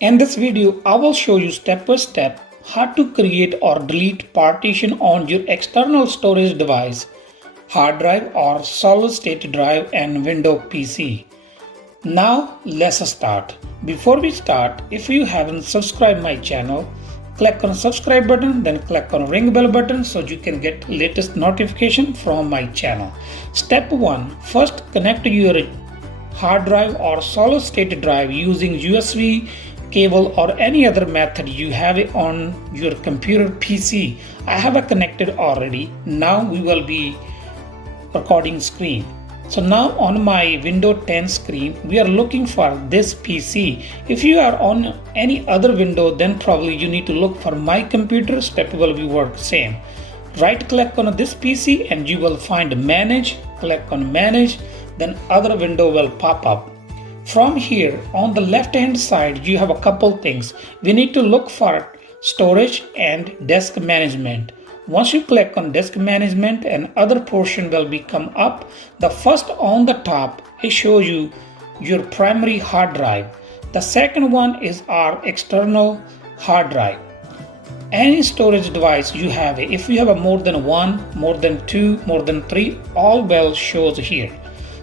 In this video, I will show you step by step how to create or delete partition on your external storage device, hard drive or solid state drive and Windows PC. Now let's start. Before we start, if you haven't subscribed my channel, click on subscribe button, then click on ring bell button so you can get latest notification from my channel. Step 1. First connect your hard drive or solid state drive using USB cable or any other method you have it on your computer PC. I have it connected already. Now we will be recording screen. So now on my Windows 10 screen, we are looking for this PC. If you are on any other window, then probably you need to look for my computer. Step will be work same. Right click on this PC and you will find manage. Click on manage, then other window will pop up. From here on the left hand side, you have a couple things. We need to look for storage and disk management. Once you click on disk management, and other portion will become up. The first on the top, it shows you your primary hard drive. The second one is our external hard drive. Any storage device you have, if you have a more than one, more than two, more than three, all will shows here.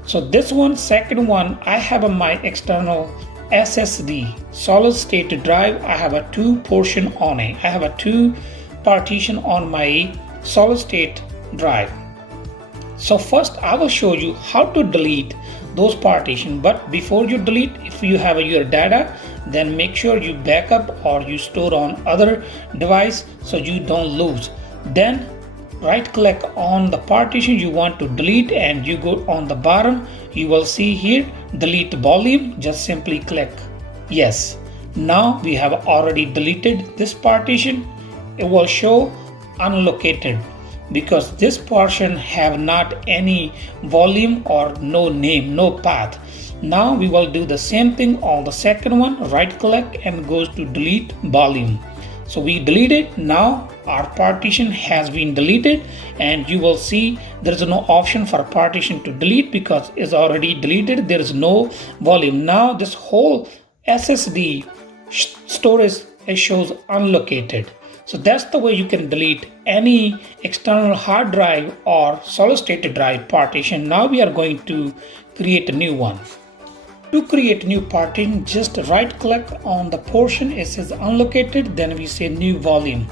So this one, second one, I have my external SSD, solid state drive. I have a two portion on it. I have a two partition on my solid state drive. So first I will show you how to delete those partition. But before you delete, if you have your data, then make sure you back up or you store on other device so you don't lose. Then right click on the partition you want to delete and you go on the bottom, you will see here delete volume. Just simply click yes. Now we have already deleted this partition. It will show unlocated because this portion have not any volume or no name, no path. Now we will do the same thing on the second one. Right click and goes to delete volume. So we delete it. Now our partition has been deleted and you will see there is no option for partition to delete because it's already deleted. There is no volume. Now this whole SSD storage it shows unlocated. So that's the way you can delete any external hard drive or solid state drive partition. Now we are going to create a new one. To create a new partition, just right click on the portion. It says unlocated. Then we say new volume.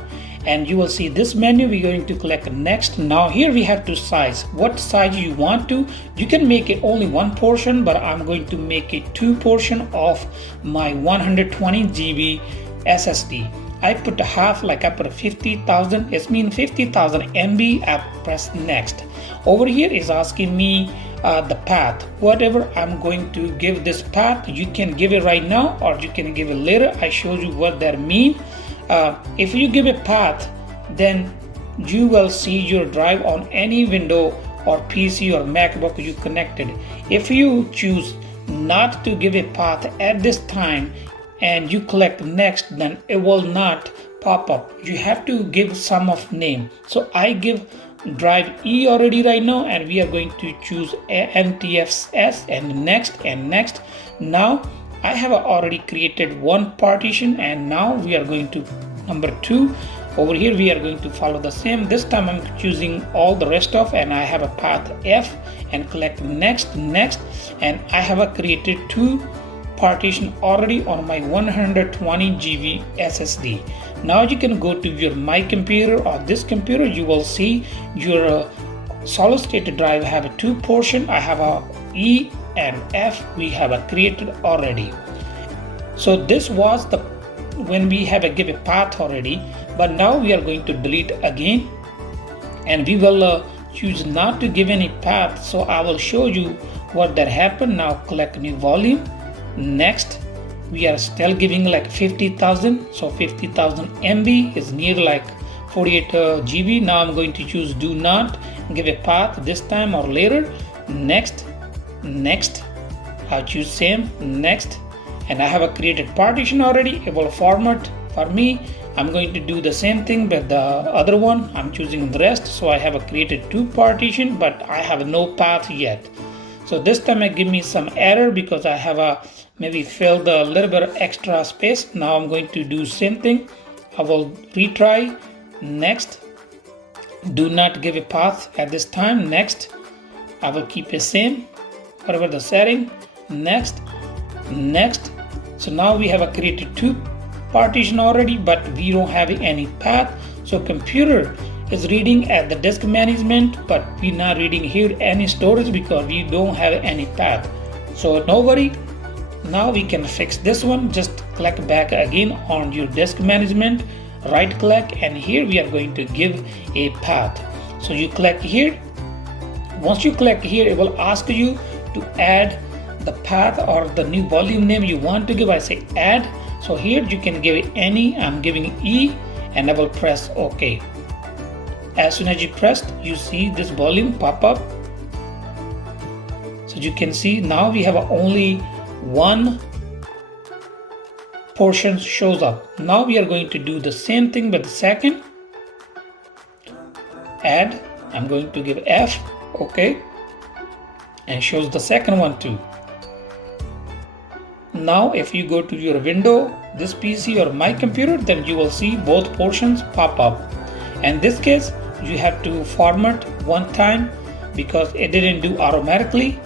And you will see this menu. We're going to click next. Now here we have to size. What size you want to. You can make it only one portion, but I'm going to make it two portion of my 120 GB SSD. I put a half, like I put a 50,000. It means 50,000 MB. I press next. Over here is asking me the path. Whatever I'm going to give this path, you can give it right now or you can give it later. I show you what that means. If you give a path, then you will see your drive on any window or PC or MacBook you connected. If you choose not to give a path at this time and you click next, then it will not pop up. You have to give some of name. So I give drive E already right now and we are going to choose NTFS and next. Now I have already created one partition and now we are going to number 2. Over here we are going to follow the same. This time I'm choosing all the rest of and I have a path F and click next and I have created two partition already on my 120 GB SSD. Now you can go to your my computer or this computer. You will see your solid state drive have a two portion. I have a E and F we have a created already. So this was the when we have a give a path already, but now we are going to delete again and we will choose not to give any path. So I will show you what that happened. Now click new volume. Next, we are still giving like 50,000. So 50,000 MB is near like 48 GB. Now I'm going to choose do not give a path this time or later. Next. I choose same next. And I have a created partition already. It will format for me. I'm going to do the same thing with the other one. I'm choosing the rest. So I have a created two partition, but I have no path yet. So this time it give me some error because I have maybe filled a little bit of extra space. Now I'm going to do same thing. I will retry. Next. Do not give a path at this time. Next. I will keep it same. Whatever the setting. Next. Next. So now we have created two partition already, but we don't have any path. So computer is reading at the disk management, but we not reading here any storage because we don't have any path. So no worry. Now we can fix this one. Just click back again on your disk management, right click, and here we are going to give a path. So you click here. Once you click here, it will ask you to add the path or the new volume name you want to give. I say add. So here you can give it any. I'm giving E, and I will press OK. As soon as you pressed, you see this volume pop up. So you can see now we have only one portion shows up. Now we are going to do the same thing but the second. Add. I'm going to give F. OK. And shows the second one too. Now if you go to your window, this PC or my computer, then you will see both portions pop up. In this case, you have to format one time because it didn't do automatically.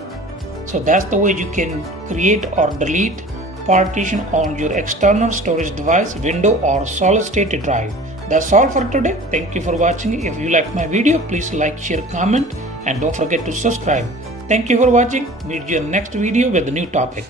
So that's the way you can create or delete partition on your external storage device, window or solid state drive. That's all for today. Thank you for watching. If you like my video, please like, share, comment, and don't forget to subscribe. Thank you for watching. Meet you in the next video with a new topic.